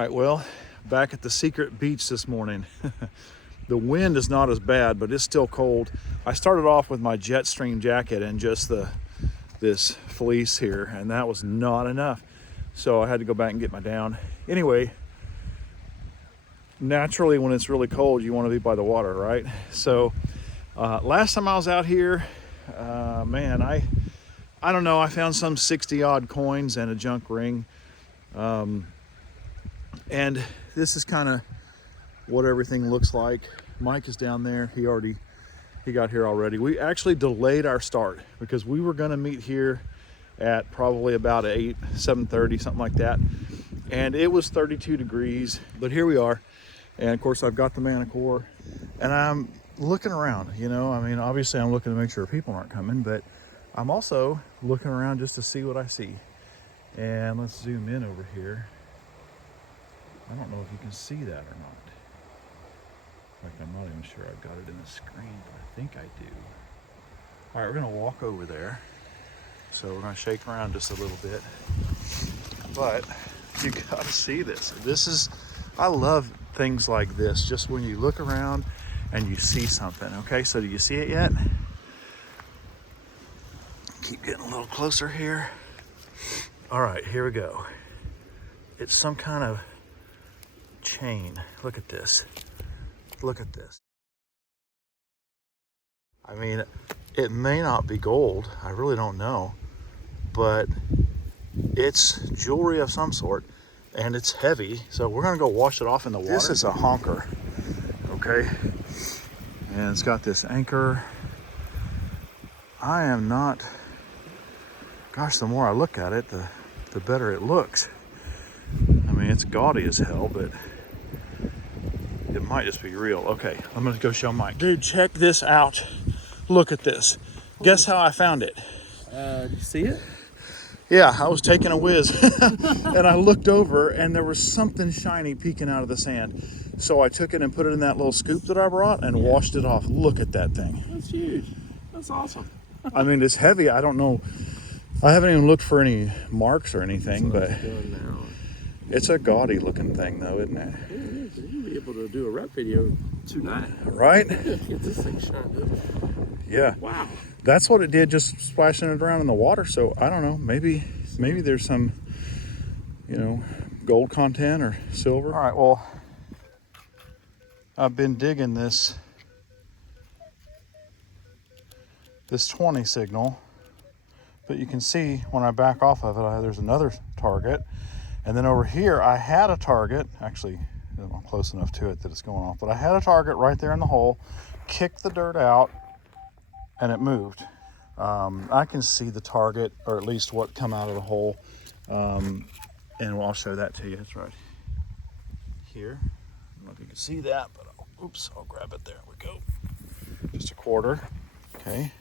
right, well, back at the secret beach this morning. The wind is not as bad, but it's still cold. I started off with my jet stream jacket and just this fleece here, and that was not enough. So I had to go back and get my down. Anyway, naturally when it's really cold, you want to be by the water, right? So last time I was out here, man, I don't know, I found some 60 odd coins and a junk ring. And this is kind of what everything looks like. Mike is down there. He got here already. We actually delayed our start because we were going to meet here at probably about 7:30, something like that. And it was 32 degrees, but here we are. And of course I've got the Manticore and I'm looking around, you know, I mean, obviously I'm looking to make sure people aren't coming, but I'm also looking around just to see what I see. And let's zoom in over here. I don't know if you can see that or not. In fact, I'm not even sure I've got it in the screen, but I think I do. All right, we're gonna walk over there. So we're gonna shake around just a little bit. But you gotta see this. I love things like this, just when you look around and you see something. Okay, so do you see it yet? Keep getting a little closer here. All right, here we go. It's some kind of chain. Look at this. Look at this. I mean, it may not be gold. I really don't know. But it's jewelry of some sort. And it's heavy. So we're going to go wash it off in the water. This is a honker. Okay. And it's got this anchor. I am not... Gosh, the more I look at it, the better it looks. I mean, it's gaudy as hell, but it might just be real. Okay, I'm gonna go show Mike. Dude, check this out. Look at this. Guess how I found it? Did you see it? Yeah, I was taking a whiz and I looked over and there was something shiny peeking out of the sand. So I took it and put it in that little scoop that I brought and washed it off. Look at that thing. That's huge. That's awesome. I mean, it's heavy. I don't know. I haven't even looked for any marks or anything, but it's a gaudy looking thing though, isn't it? Yeah, it is. You'll be able to do a rep video tonight. Right? Get this thing shined up. Yeah. Wow. That's what it did, just splashing it around in the water. So I don't know, maybe there's some, you know, gold content or silver. All right, well, I've been digging this 20 signal. But you can see when I back off of it, there's another target. And then over here, I had a target. Actually, I'm close enough to it that it's going off. But I had a target right there in the hole, kicked the dirt out, and it moved. I can see the target, or at least what come out of the hole. And I'll show that to you. It's right here. I don't know if you can see that, but I'll grab it. There we go. Just a quarter. Okay.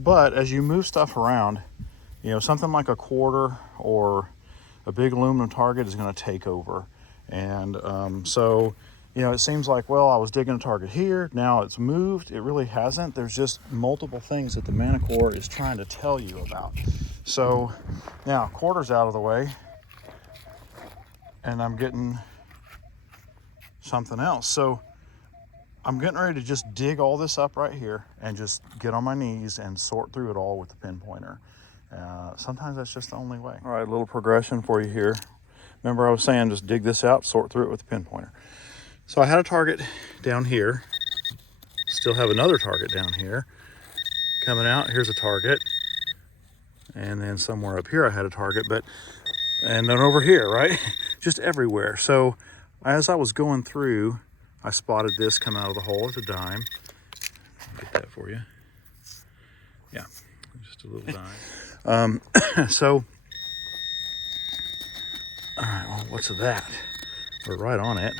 But as you move stuff around, you know, something like a quarter or a big aluminum target is going to take over. And so, you know, it seems like, well, I was digging a target here. Now it's moved. It really hasn't. There's just multiple things that the Manticore is trying to tell you about. So now quarter's out of the way and I'm getting something else. So I'm getting ready to just dig all this up right here and just get on my knees and sort through it all with the pinpointer. Sometimes that's just the only way. All right, a little progression for you here. Remember I was saying just dig this out, sort through it with the pinpointer. So I had a target down here. Still have another target down here. Coming out, here's a target. And then somewhere up here I had a target, and then over here, right? Just everywhere. So as I was going through, I spotted this come out of the hole. It's a dime. I'll get that for you. Yeah, just a little dime. So, all right, well, what's that? We're right on it.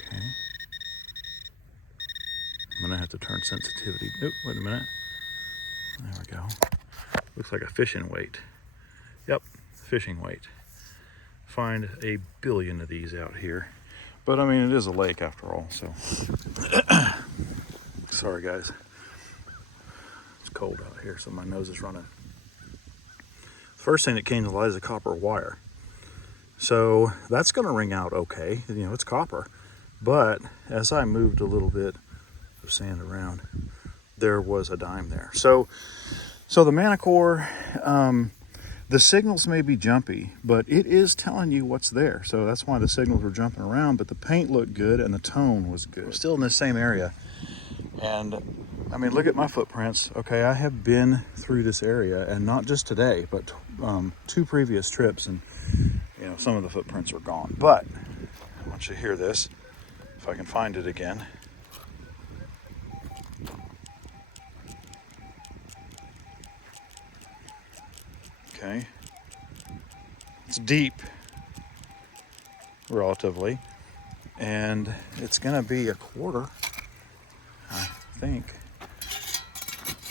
Okay. I'm gonna have to turn sensitivity. Oh, wait a minute. There we go. Looks like a fishing weight. Yep, fishing weight. Find a billion of these out here. But I mean, it is a lake after all, so. Sorry guys. cold out here, so my nose is running. First thing that came to light is a copper wire. So that's going to ring out okay. You know, it's copper. But as I moved a little bit of sand around, there was a dime there. So the Manticore, the signals may be jumpy, but it is telling you what's there. So that's why the signals were jumping around, but the paint looked good and the tone was good. We're still in the same area. And I mean, look at my footprints. Okay, I have been through this area, and not just today, but 2 previous trips, and you know, some of the footprints are gone. But I want you to hear this, if I can find it again. Okay, it's deep, relatively, and it's gonna be a quarter, I think.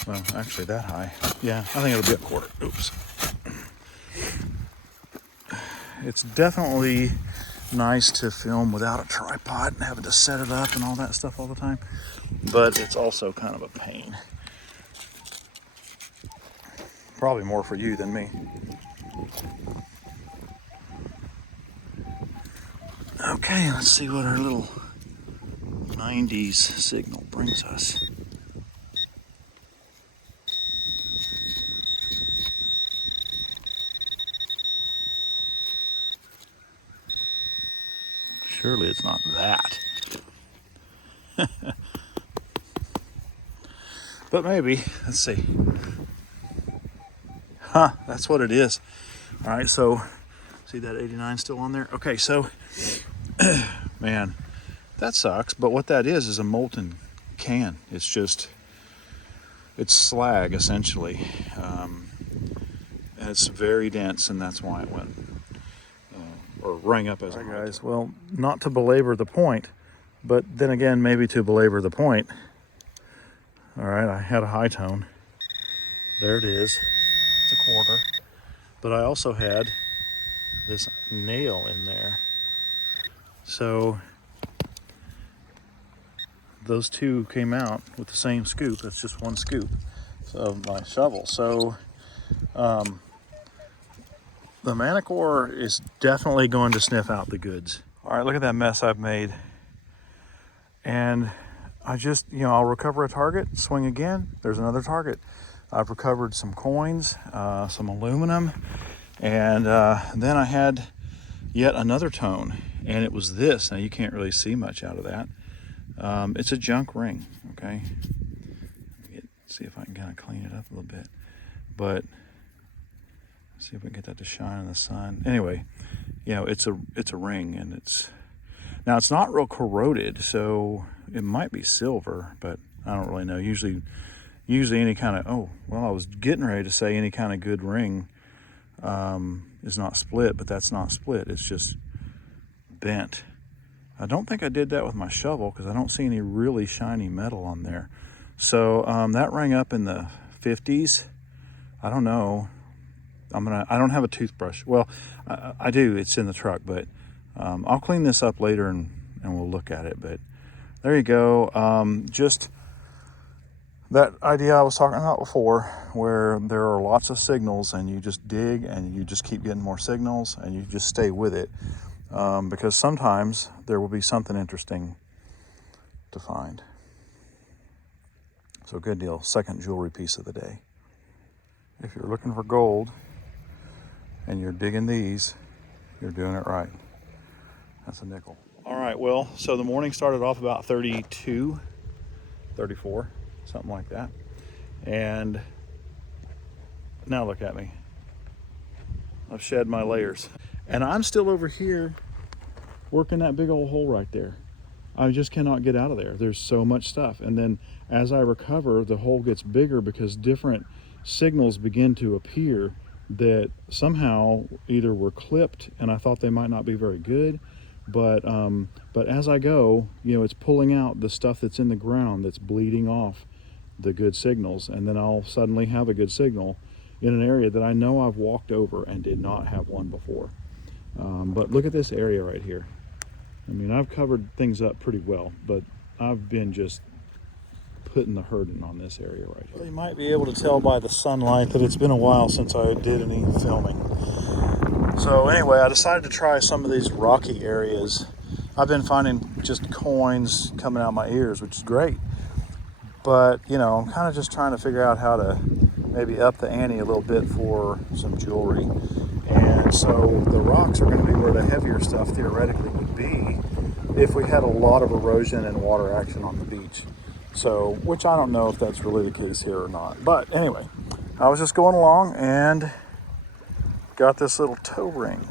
Well, actually that high. Yeah, I think it'll be a quarter. Oops. It's definitely nice to film without a tripod and having to set it up and all that stuff all the time, but it's also kind of a pain. Probably more for you than me. Okay, let's see what our little 90s signal brings us. Surely it's not that. But maybe. Let's see. Huh, that's what it is. All right, so see that 89 still on there? Okay, so, man, that sucks. But what that is a molten can. It's just, it's slag, essentially. And it's very dense, and that's why it went, or rang up as a mic. Guys, well, not to belabor the point, but then again, maybe to belabor the point. All right, I had a high tone. There it is. It's a quarter. But I also had this nail in there. So those two came out with the same scoop. That's just one scoop of my shovel. So the Manticore is definitely going to sniff out the goods. All right, look at that mess I've made. And I just, you know, I'll recover a target, swing again, there's another target. I've recovered some coins, some aluminum, and then I had yet another tone, and it was this. Now you can't really see much out of that. It's a junk ring, okay? See if I can kind of clean it up a little bit. But see if we can get that to shine in the sun. Anyway, you know, it's a ring, and it's not real corroded, so it might be silver, but I don't really know. Usually any kind of, oh, well, I was getting ready to say any kind of good ring is not split, but that's not split. It's just bent. I don't think I did that with my shovel because I don't see any really shiny metal on there. So that rang up in the 50s. I don't know. I don't have a toothbrush. Well, I do. It's in the truck, but I'll clean this up later and we'll look at it. But there you go. Just that idea I was talking about before, where there are lots of signals and you just dig and you just keep getting more signals and you just stay with it. Because sometimes there will be something interesting to find. So good deal. Second jewelry piece of the day. If you're looking for gold and you're digging these, you're doing it right. That's a nickel. All right, well, so the morning started off about 32, 34, something like that. And now look at me. I've shed my layers. And I'm still over here working that big old hole right there. I just cannot get out of there. There's so much stuff. And then as I recover, the hole gets bigger because different signals begin to appear that somehow either were clipped and I thought they might not be very good, but as I go, you know, it's pulling out the stuff that's in the ground that's bleeding off the good signals, and then I'll suddenly have a good signal in an area that I know I've walked over and did not have one before. But look at this area right here. I mean, I've covered things up pretty well, but I've been just putting the hurting on this area right here. Well, you might be able to tell by the sunlight that it's been a while since I did any filming. So anyway, I decided to try some of these rocky areas. I've been finding just coins coming out my ears, which is great. But, you know, I'm kind of just trying to figure out how to maybe up the ante a little bit for some jewelry. And so the rocks are going to be where the heavier stuff theoretically would be if we had a lot of erosion and water action on the beach. So, which I don't know if that's really the case here or not. But anyway, I was just going along and got this little toe ring.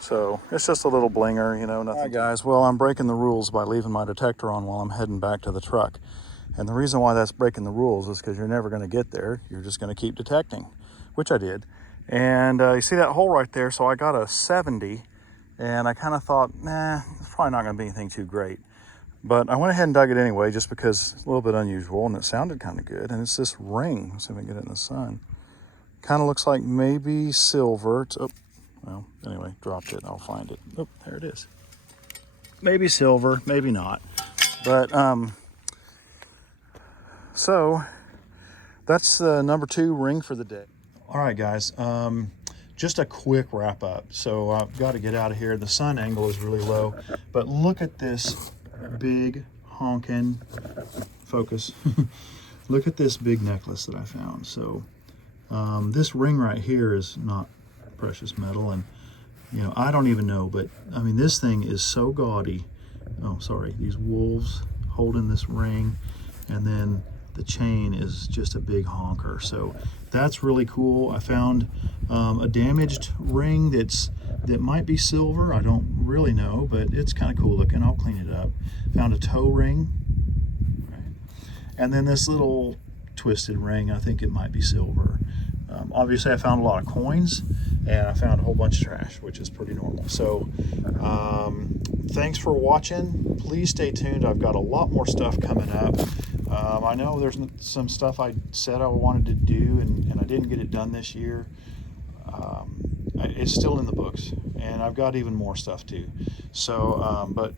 So it's just a little blinger, you know, nothing. All right, guys, well, I'm breaking the rules by leaving my detector on while I'm heading back to the truck. And the reason why that's breaking the rules is because you're never going to get there. You're just going to keep detecting, which I did. And you see that hole right there? So I got a 70, and I kind of thought, nah, it's probably not going to be anything too great. But I went ahead and dug it anyway, just because it's a little bit unusual, and it sounded kind of good. And it's this ring. Let's see if I can get it in the sun. Kind of looks like maybe silver. Oh, well, anyway, dropped it. I'll find it. Oh, there it is. Maybe silver, maybe not. But, so that's the number 2 ring for the day. All right, guys, just a quick wrap up. So I've got to get out of here. The sun angle is really low, but look at this big honkin' focus. Look at this big necklace that I found. So this ring right here is not precious metal, and you know, I don't even know, but I mean, this thing is so gaudy. Oh, sorry, these wolves holding this ring, and then the chain is just a big honker. So that's really cool. I found a damaged ring that might be silver. I don't really know, but it's kind of cool looking. I'll clean it up. Found a toe ring, right? And then this little twisted ring, I think it might be silver. Obviously I found a lot of coins, and I found a whole bunch of trash, which is pretty normal. So thanks for watching. Please stay tuned. I've got a lot more stuff coming up. I know there's some stuff I said I wanted to do, and I didn't get it done this year. It's still in the books, and I've got even more stuff too. So, but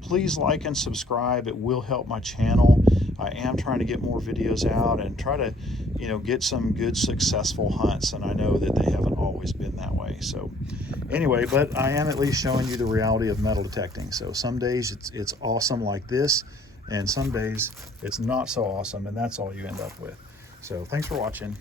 please like and subscribe. It will help my channel. I am trying to get more videos out and try to, you know, get some good successful hunts, and I know that they haven't always been that way. So anyway, but I am at least showing you the reality of metal detecting. So some days it's awesome like this, and some days it's not so awesome, and that's all you end up with. So thanks for watching.